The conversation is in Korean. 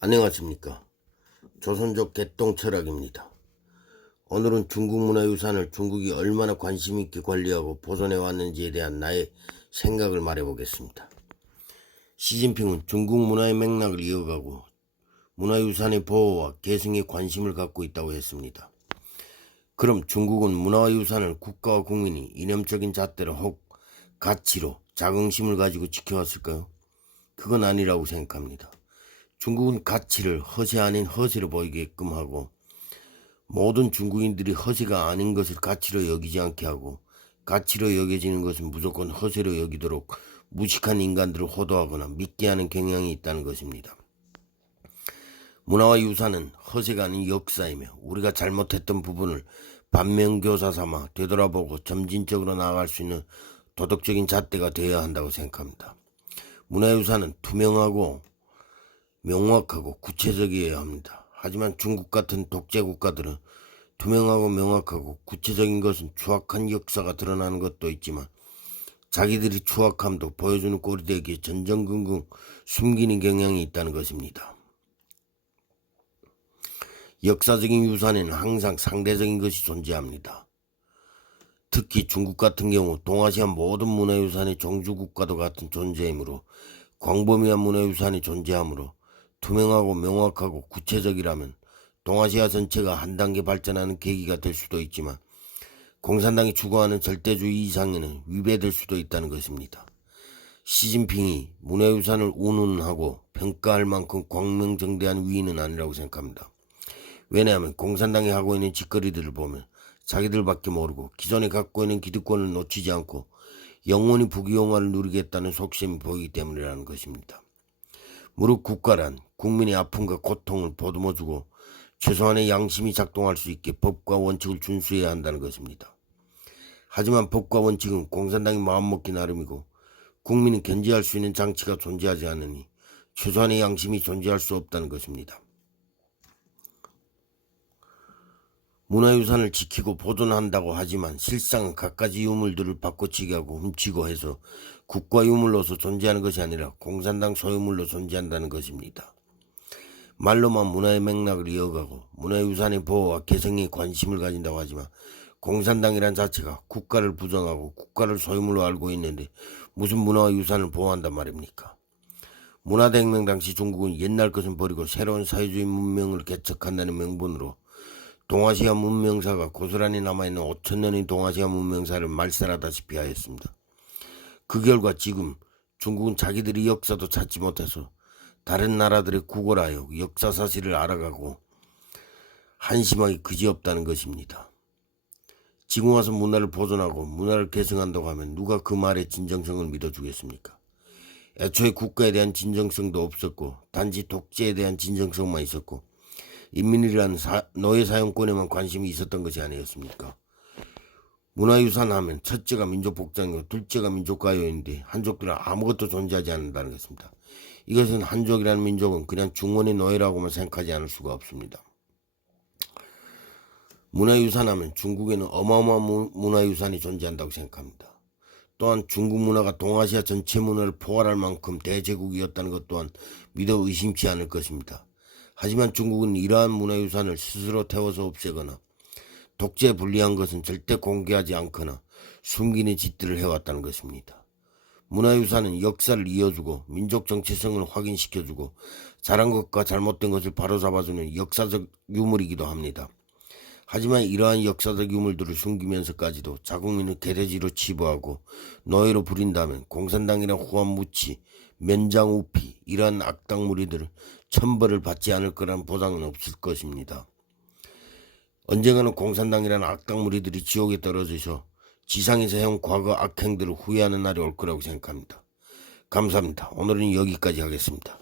안녕하십니까. 조선족 개똥 철학입니다. 오늘은 중국 문화유산을 중국이 얼마나 관심 있게 관리하고 보존해 왔는지에 대한 나의 생각을 말해보겠습니다. 시진핑은 중국 문화의 맥락을 이어가고 문화유산의 보호와 계승에 관심을 갖고 있다고 했습니다. 그럼 중국은 문화와 유산을 국가와 국민이 이념적인 잣대로 혹 가치로 자긍심을 가지고 지켜왔을까요? 그건 아니라고 생각합니다. 중국은 가치를 허세 아닌 허세로 보이게끔 하고 모든 중국인들이 허세가 아닌 것을 가치로 여기지 않게 하고 가치로 여겨지는 것은 무조건 허세로 여기도록 무식한 인간들을 호도하거나 믿게 하는 경향이 있다는 것입니다. 문화와 유산은 허세가 아닌 역사이며 우리가 잘못했던 부분을 반면교사 삼아 되돌아보고 점진적으로 나아갈 수 있는 도덕적인 잣대가 되어야 한다고 생각합니다. 문화유산은 투명하고 명확하고 구체적이어야 합니다. 하지만 중국 같은 독재 국가들은 투명하고 명확하고 구체적인 것은 추악한 역사가 드러나는 것도 있지만 자기들이 추악함도 보여주는 꼴이 되기에 전전긍긍 숨기는 경향이 있다는 것입니다. 역사적인 유산에는 항상 상대적인 것이 존재합니다. 특히 중국 같은 경우 동아시아 모든 문화유산의 종주국과도 같은 존재이므로 광범위한 문화유산이 존재하므로 투명하고 명확하고 구체적이라면 동아시아 전체가 한 단계 발전하는 계기가 될 수도 있지만 공산당이 추구하는 절대주의 이상에는 위배될 수도 있다는 것입니다. 시진핑이 문화유산을 운운하고 평가할 만큼 광명정대한 위인은 아니라고 생각합니다. 왜냐하면 공산당이 하고 있는 짓거리들을 보면 자기들밖에 모르고 기존에 갖고 있는 기득권을 놓치지 않고 영원히 부귀영화를 누리겠다는 속셈이 보이기 때문이라는 것입니다. 무릇 국가란 국민의 아픔과 고통을 보듬어주고 최소한의 양심이 작동할 수 있게 법과 원칙을 준수해야 한다는 것입니다. 하지만 법과 원칙은 공산당이 마음먹기 나름이고 국민이 견제할 수 있는 장치가 존재하지 않으니 최소한의 양심이 존재할 수 없다는 것입니다. 문화유산을 지키고 보존한다고 하지만 실상은 갖가지 유물들을 바꿔치기 하고 훔치고 해서 국가 유물로서 존재하는 것이 아니라 공산당 소유물로 존재한다는 것입니다. 말로만 문화의 맥락을 이어가고 문화유산의 보호와 개성에 관심을 가진다고 하지만 공산당이란 자체가 국가를 부정하고 국가를 소유물로 알고 있는데 무슨 문화와 유산을 보호한단 말입니까? 문화대혁명 당시 중국은 옛날 것은 버리고 새로운 사회주의 문명을 개척한다는 명분으로 동아시아 문명사가 고스란히 남아있는 5천년의 동아시아 문명사를 말살하다시피 하였습니다. 그 결과 지금 중국은 자기들이 역사도 찾지 못해서 다른 나라들의 구걸하여 역사 사실을 알아가고 한심하기 그지없다는 것입니다. 지금 와서 문화를 보존하고 문화를 계승한다고 하면 누가 그 말의 진정성을 믿어주겠습니까? 애초에 국가에 대한 진정성도 없었고 단지 독재에 대한 진정성만 있었고 인민이라는 노예 사용권에만 관심이 있었던 것이 아니었습니까? 문화유산 하면 첫째가 민족복장이고 둘째가 민족가요인데 한족들은 아무것도 존재하지 않는다는 것입니다. 이것은 한족이라는 민족은 그냥 중원의 노예라고만 생각하지 않을 수가 없습니다. 문화유산 하면 중국에는 어마어마한 문화유산이 존재한다고 생각합니다. 또한 중국 문화가 동아시아 전체 문화를 포괄할 만큼 대제국이었다는 것 또한 믿어 의심치 않을 것입니다. 하지만 중국은 이러한 문화유산을 스스로 태워서 없애거나 독재에 불리한 것은 절대 공개하지 않거나 숨기는 짓들을 해왔다는 것입니다. 문화유산은 역사를 이어주고 민족 정체성을 확인시켜주고 잘한 것과 잘못된 것을 바로잡아주는 역사적 유물이기도 합니다. 하지만 이러한 역사적 유물들을 숨기면서까지도 자국민을 개돼지로 치부하고 노예로 부린다면 공산당이나 후한무치, 면장우피 이러한 악당 무리들을 천벌을 받지 않을 거란 보장은 없을 것입니다. 언젠가는 공산당이라는 악당 무리들이 지옥에 떨어져서 지상에서 해온 과거 악행들을 후회하는 날이 올 거라고 생각합니다. 감사합니다. 오늘은 여기까지 하겠습니다.